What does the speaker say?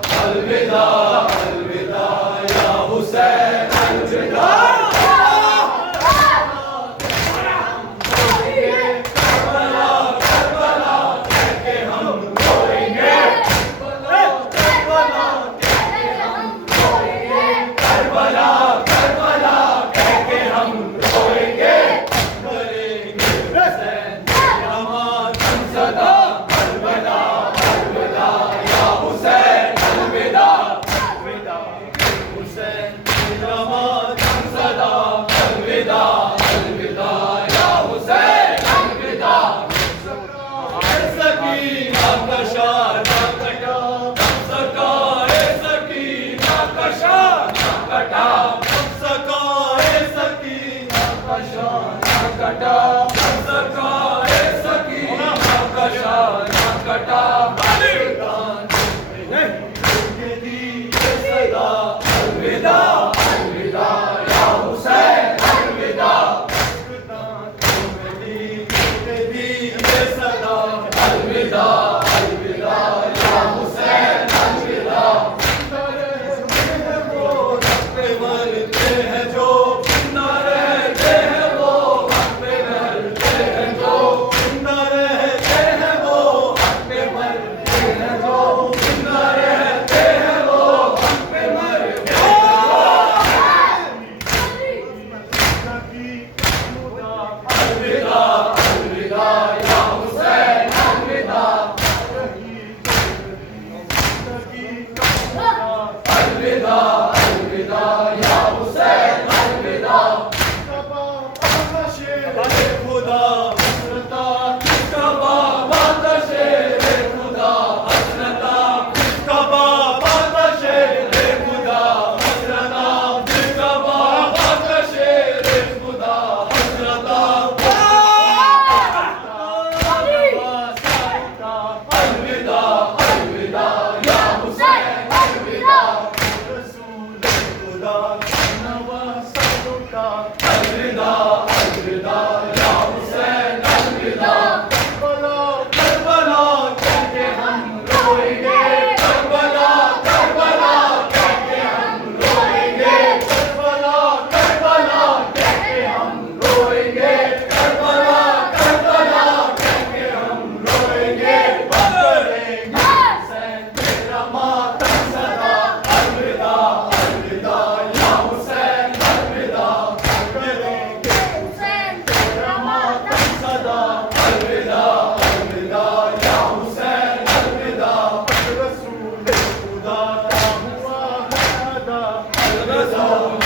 अलविदा अलविदा या हुसैन अलविदा करबला करबला कह के हम रोएंगे करबला कह के हम रोएंगे करबला करबला कह के हम रोएंगे करेंगे हुसैन नमाज हम सदा अलविदा अलविदा या हुसैन अलविदा अलविदा हुसैन नमाज हम सदा अलविदा अलविदा या हुसैन अलविदा सकीना कशा ना कटा सकाए सकीना कशा ना कटा सकाए सकीना कशा ना कटा सकाए सकीना कशा ना कटा बलिदान के लिए सदा अलविदा अलविदा या हुसैन अलविदा सदा अलविदा अलविदा या हुसैन अलविदा वो हक पे मरते हैं जो जिंदा रहते हैं वो हक पे मरते हैं जो जिंदा रहते हैं वो हक पे मरते हैं जो जिंदा रहते हैं वो हक पे मरते हैं अलविदा अलविदा या हुसैन अलविदा अलविदा अलविदा या हुसैन अलविदा खुदा हसरता किसका बाबा का शेर खुदा हसरता किसका बाबा का शेर खुदा हसरता किसका बाबा का शेर खुदा हसरता अलविदा अलविदा या हुसैन अलविदा रसूल खुदा नवासा लुटा अलविदा अलविदा या हुसैन अलविदा करबला करबला कह के हम रोएंगे करबला करबला कह के हम रोएंगे करबला करबला कह के हम रोएंगे करबला करबला कह के हम रोएंगे करेंगे हुसैन तेरा मातम सदा अलविदा अलविदा या हुसैन अलविदा करेंगे हुसैन तेरा मातम सदा अलविदा अलविदा या हुसैन अलविदा रसूल खुदा का हुआ है अदा अलविदा